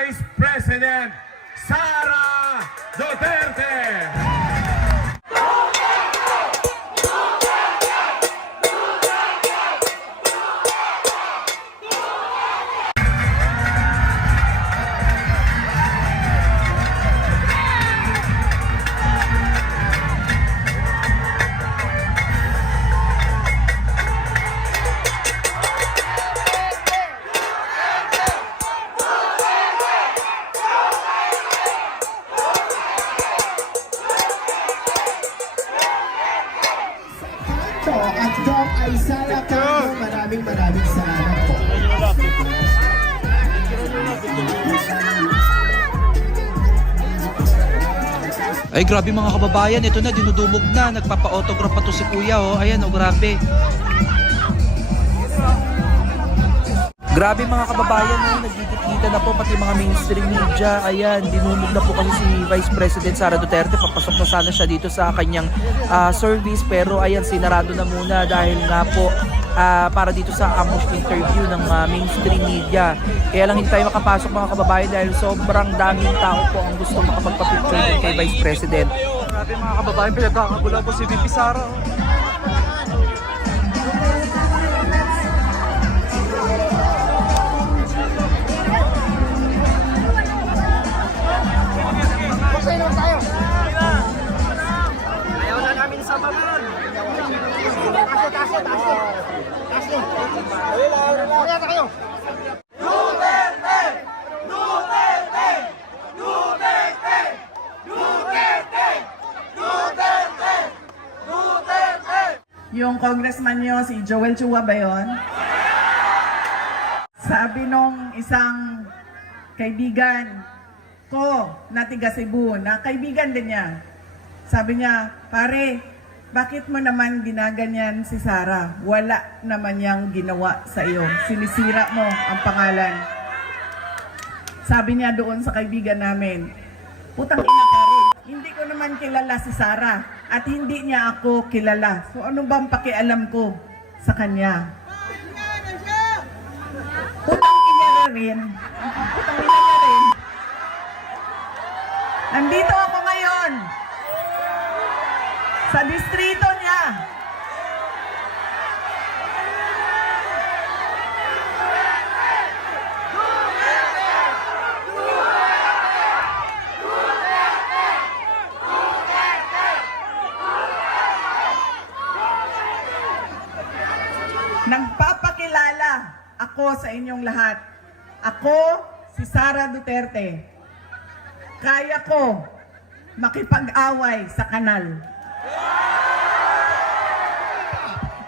Vice President Sara Duterte. At Doc Aisara Cano, maraming salamat po. Ay grabe mga kababayan, ito na dinudumog na, nagpapa-autograph pa to si Kuya oh. Ayan oh, grabe. Grabe mga kababayan, oh, nagkikita na po pati mga mainstream media. Ayan, dinumog na po kasi si Vice President Sara Duterte. Papasok na sana siya dito sa kanyang service, pero ayan, sinarado na muna dahil nga po para dito sa ambush interview ng mainstream media. Kaya lang hindi tayo makapasok mga kababayan dahil sobrang daming tao po ang gusto makapagpa-picture kay Vice President. Grabe mga kababayan, pinagkakagula po si VP Sara. Yung congressman nyo, si Joel Chua ba yun? Sabi nung isang kaibigan ko na tiga Cebu, na kaibigan din niya. Sabi niya, pare, bakit mo naman ginaganyan si Sara? Wala naman niyang ginawa sa iyo. Sinisira mo ang pangalan. Sabi niya doon sa kaibigan namin, putang ina pare, hindi ko naman kilala si Sara at hindi niya ako kilala. So ano bang pakialam ko sa kanya? Putang ina na rin. Putang ina na rin. Nandito ako ngayon sa distrito niya. Nagpapakilala ako sa inyong lahat. Ako, si Sara Duterte. Kaya ko makipag-away sa kanal.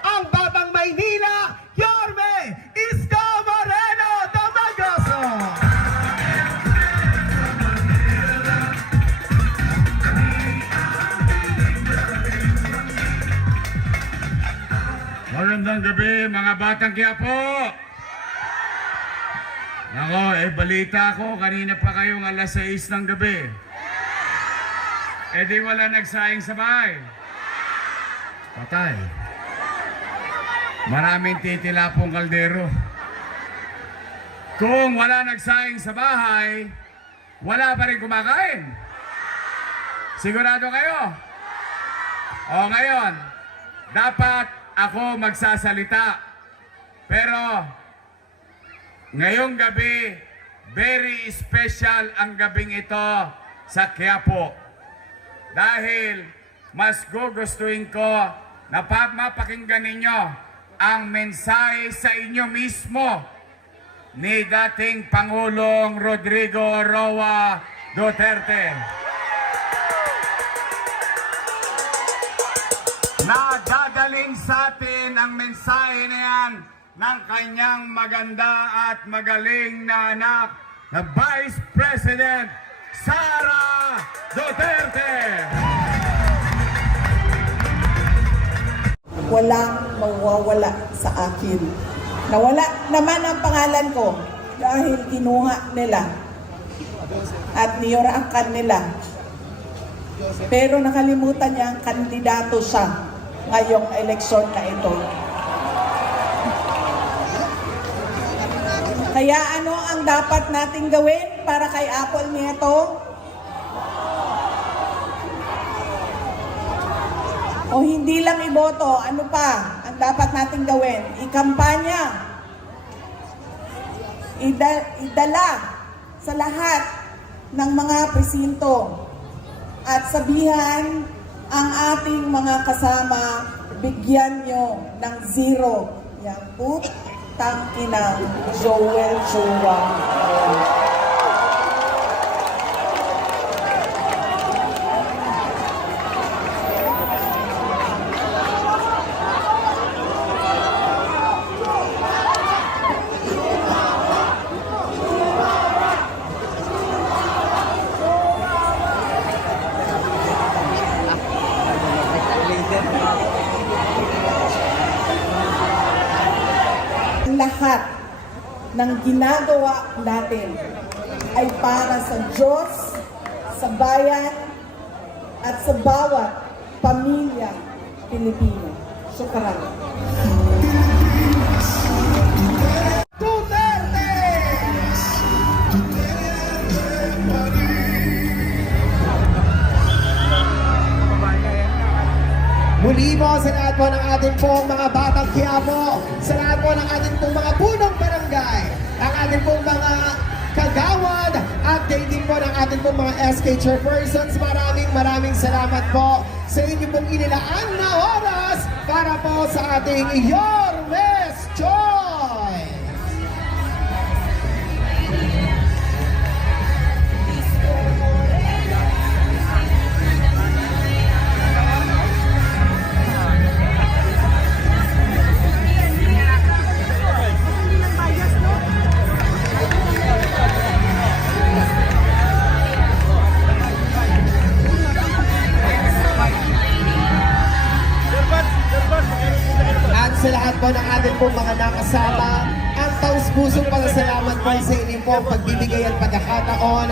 Ang Babang Maynila, Yorme Isko Moreno Damagoso. Magandang gabi mga batang Quiapo. Nako, balita ko, kanina pa kayong alas 6 ng gabi. Di wala nagsaing sa bahay. Patay. Maraming titila pong kaldero. Kung wala nagsaing sa bahay, wala pa rin kumakain. Sigurado kayo? O ngayon, dapat ako magsasalita. Pero ngayong gabi, very special ang gabing ito sa Quiapo. Dahil mas gugustuhin ko na mapakinggan ninyo ang mensahe sa inyo mismo ni dating Pangulong Rodrigo Roa Duterte. Nadadaling sa atin ang mensahe na yan ng kanyang maganda at magaling na anak na Vice President Sara Duterte. Walang mawawala sa akin. Nawala naman ang pangalan ko dahil kinuha nila at niyurakan nila. Pero nakalimutan niya ang kandidato siya ngayong eleksyon na ito. Kaya ano ang dapat nating gawin? para kay Apple Nieto? O hindi lang iboto, ano pa ang dapat nating gawin? Ikampanya, idala sa lahat ng mga presinto at sabihan ang ating mga kasama, bigyan nyo ng 0. Yang putang inang Joel Chua. Lahat ng ginagawa natin ay para sa Diyos, sa bayan, at sa bawat pamilya Pilipino. Syukran. Muli po sa lahat po ng ating pong mga batang Quiapo, sa lahat po ng ating pong mga punong barangay, ang ating pong mga kagawad, at dating po ng ating pong mga SK chairpersons, maraming salamat po sa inyo pong inilaan na oras para po sa ating Your Miss Choice! At sa lahat po ng ating pong mga nakasama, ang taus-pusong pasasalamat po sa inyo po ang pagbibigay at pagkakataon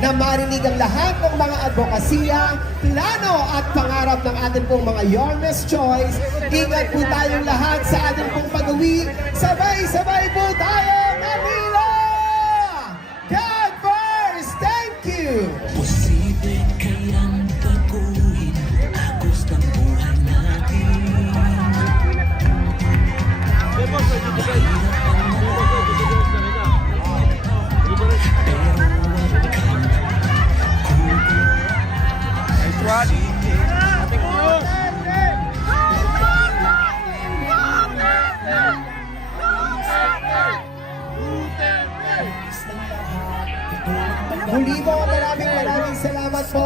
na marinig ang lahat ng mga advokasya, plano at pangarap ng ating pong mga Your Miss Choice. Ingat po tayong lahat sa ating pong pag-uwi. Sabay-sabay po tayo, Manila! God first! Thank you! Posible kayang baguhin agos ng buhay natin. Muli po, maraming salamat po.